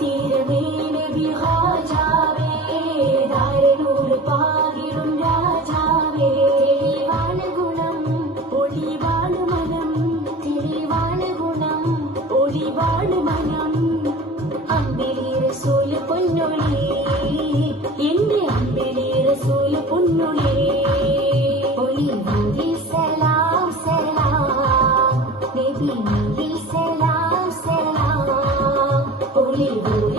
തീരമേ നബി ഹാജാവേ ദാരനൂർ പാകിടും രാജാവേ തെളിവാന ഗുണം ഒളിവാണ് മനം തെളിവാന ഗുണം ഒളിവാണ് മനം അമ്പിളി റസൂല് പൊന്നൊളി എന്റെ അമ്പിളി റസൂല് പൊന്നൊളി ഒളിവൂരിൽ സലാം സലാം നബി നബി സലാം സലാം ഒളിവൂരിൽ